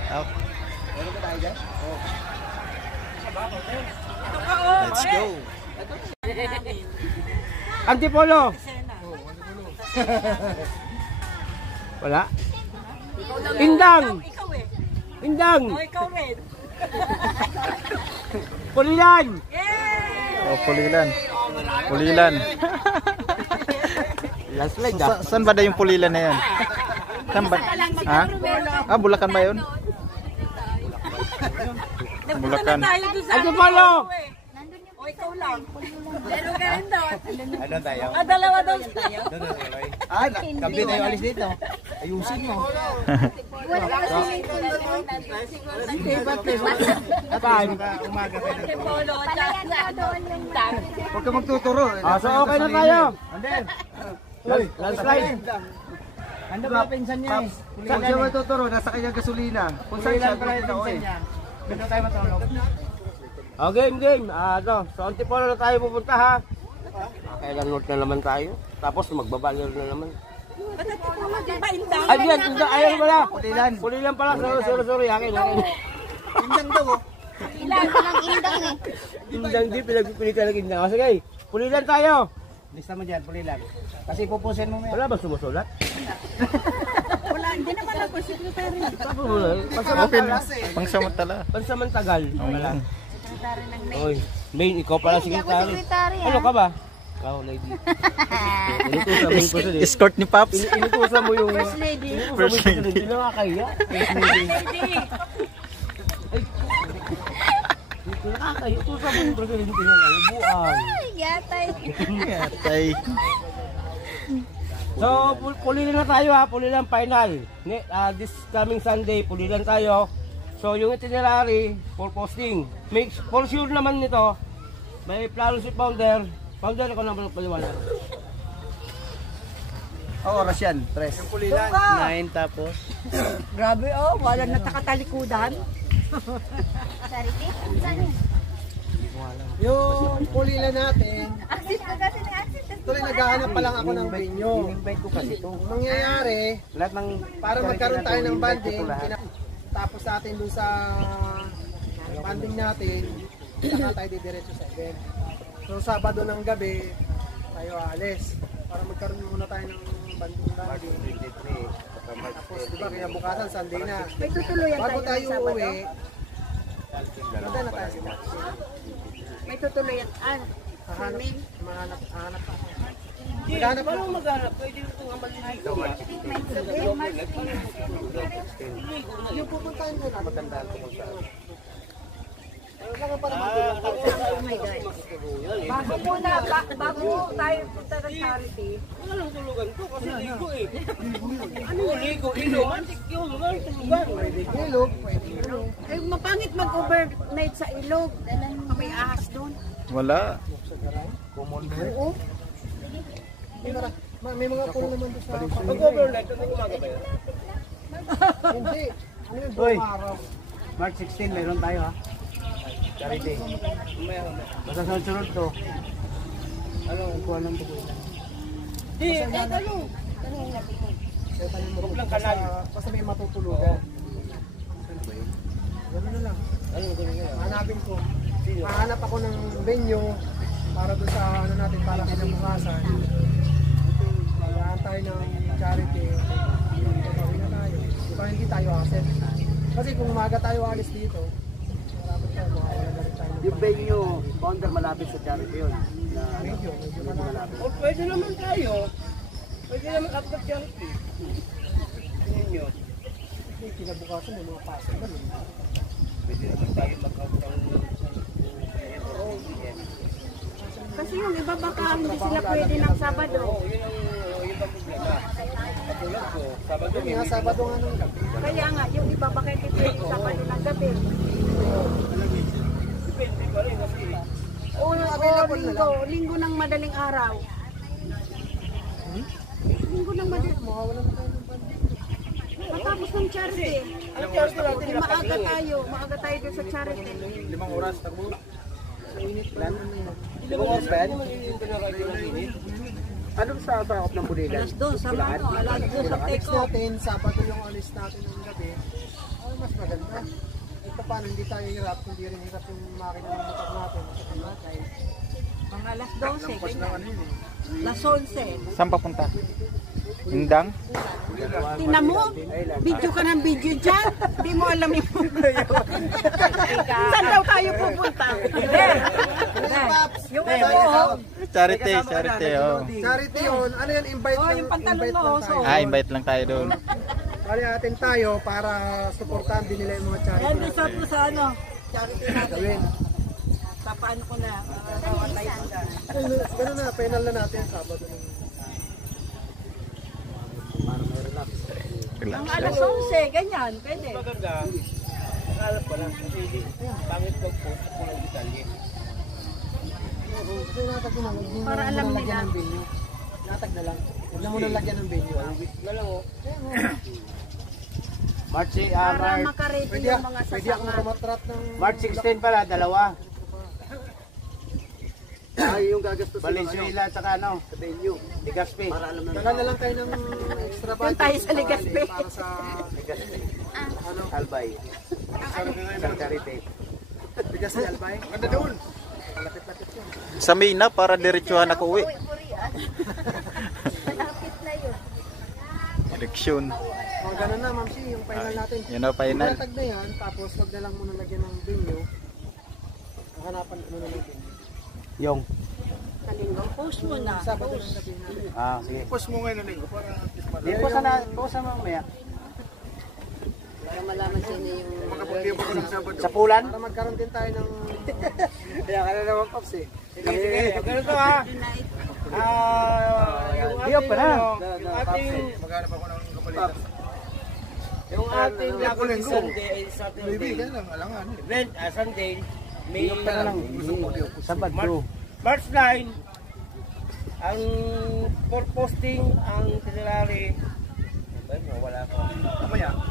shout out. Meron ba tayo dyan? Oo. Let's go. Antipolo. Wala. Indang. Indang. Ikaw rin. Pulilan. Oh, Pulilan. Pulilan. Last leg Saan ba na yung Pulilan na yan? Saan ba? Ha? Ah, Bulacan ba yun? Bulacan. Antipolo. O ikaw lang. Meron ka rin doon. Ano tayo? Dalawa doon. Kampi tayo alis dito. Ayusin mo. Umaga tayo. Polo. Huwag ka magtuturo. So okay na tayo. Ander. Landslide. Ano ba pinsan niya eh? Huwag siya matuturo, nasa kanyang gasolina. Kung saan siya, Pulilan pala yung pinsan niya. Dito tayo matulog. Game. So Antipolo na tayo pupunta ha. Kailan north na naman tayo. Tapos magbabalir na naman. Ay, yan. Ayun pala. Pulilan. Pulilan pala. Sorry. Akin. Indang daw oh. Ilan ka ng indang eh. Indang di. Pinagpilitan ng indang. Sige. Pulilan tayo. Lista mo dyan, Pulilan. Kasi pupusin mo mo. Wala ba sumusulat? Wala, hindi naman ako secretary. Pangsamantala. Pansamantagal. Wala. Secretary ng main. Oy, main, ikaw pala secretary. Ano ka ba? Ikaw, lady. Inutusan mo yung president. Escort ni Pops. Inutusan mo yung... First lady. First lady. Hindi nakakaya. First lady. Lady. Hindi nakakaya. Inutusan mo yung president. Hindi nakakaya. Yatay. Yatay. So, pulilan na tayo ha. Pulilan final. This coming Sunday, pulilan tayo. So, yung itinerary for posting. Make for sure naman nito, may plano si Founder. Founder, ako naman paliwanag. oras yan, 3. Yung Pulilan. 9 tapos. Grabe oh, wala na takatalikudan. Sariti? Saan yun? Yung Pulilan natin, Accept ka kasi ng accept. tuloy naghahanap pa lang ako ng venue. In-invite ko kasi ito. Ang mangyayari, Lahat ng... para magkaroon tayo ng banding, tapos natin dun sa banding natin, saka tayo didiretso sa event. So Sabado ng gabi, tayo aalis. Para magkaroon muna tayo ng banding. Tapos diba, kinabukasan, Sunday na. May tutuluyan Bago tayo tayo ng Sabado. uuwi, maganda na tayo sila. May tutuluyan. Hahanap, mahanap ako. Maghanap pa lang maghanap. Pwede yung itong maliligo. Yung pupuntahan mo na, maganda ko sa Oh my God. Bago tayo punta ng charity. Wala lang tulugan ko kasi ligo eh. Ano yung ligo? Ilomantik yun. Wala lang tulugan. ilog, pwede ilog. Ay, mapangit mag-overnight sa ilog. May ahas doon. Wala. Oo. May mga pool naman doon sa... Mag-overnight, ano umaga ba yun? Hindi. Ano yun, Hoy. buong araw. March 16, meron tayo ha. Charity. Basta sunod to. Ano, kuha ng Pulilan. Di, ano? Huwag lang kanal. Basta may matutulugan. Gano'n na lang. Ano ganun nga? Hanapin ko. Mahanap ako ng venue para doon sa ano natin, para kinabukasan. Magaan tayo ng charity. Gawin na tayo. Diba hindi tayo asset. Kasi kung umaga tayo alis dito, marami tayo, makawala na rin tayo. Yung venue, Founder malapit sa charity yun. Medyo malapit. O pwede naman tayo. Pwede naman after charity. Tingnan nyo. Yung kinabukasan, may mga pasok na. Pwede naman tayo magkakaroon ng... Kasi yung iba baka hindi sila pwede ng Sabado. Oo, yun ang problema. Katulad ko, Sabado may Nga Sabado nga nung gabi. Kaya nga, yung iba baka hindi pwede Sabado ng gabi. depende pa rin kasi... O linggo ng madaling araw. Linggo ng madaling Makawalan na tayo ng banding. matapos ng charity. Anong oras na natin Maaga tayo doon sa charity. 5 oras, tabo. Mainit pa naman na yun. Limang oras ba yan? Ano Ano sa sakop ng Pulilan? Alas 2 sa text Alis natin, Sabado yung alis natin ng gabi. Ay, mas maganda. paano hindi tayo hirap, hindi rin hirap yung makina ng motor natin. Mga alas 12, ganyan. Alas 11. Saan papunta? Indang? Tingnan mo, video ka ng video dyan. Hindi mo alam yung saan daw tayo pupunta? Yung ano, Charity, oh. Charity yun, ano yan, invite lang, yung pantalon invite mo, lang tayo. Invite lang tayo doon. Bali atin tayo para supportahan din nila yung mga charity. yan resort mo sa ano, charity natin. Gawin. Papaano ko na, kawatay ko na. Ganun na, final na natin, Sabado na. Relax. Ang alas 11, ganyan, pwede. Maganda. Nakalap ko lang kasi pangit mag-post ako ng detalye. Para alam nila. Lagyan ng venue. Natag na lang. Huwag na muna lagyan ng venue. Na lang oh. March, Para makaredy Pwede, yung mga pwede akong sasama. kumatrat ng... March 16 pala, dalawa. Ay, yung gagastos Valenzuela at saka ano, sa venue. Legazpi. Para alam na Dala na lang tayo ng extra budget. Doon tayo sa Legazpi. Para sa... Ano? Albay. Sa charity. Bigas ni Albay. Maganda doon. Malapit-lapit yun. Sa Mina para diretsuhan ako uwi. Eleksyon. O, ganun na, Ma'am Si, yung final natin. Yun na, final. Natag na yan, tapos wag na lang muna lagyan ng venue. Hanapan muna ng venue. Yung. Kalinggang post mo na. Sabado na sabihin natin. Sige. Post mo ngayon na linggo para Posa na mamaya. Para malaman sino yung... makapag-libo ko ng Sabado. Sa pulan? Para magkaroon din tayo ng... Kaya ka na naman, Pops eh. Sige. Ganito ha. Yung ating, yung ating, Maghanap ako ng kapalitan. yung ating Lucky Sunday ay Baby, Saturday. kaya lang, alangan. Event, Sunday, May Gusto mo diyo. March 9, ang for posting ang itinerary. Wala ko. Mamaya.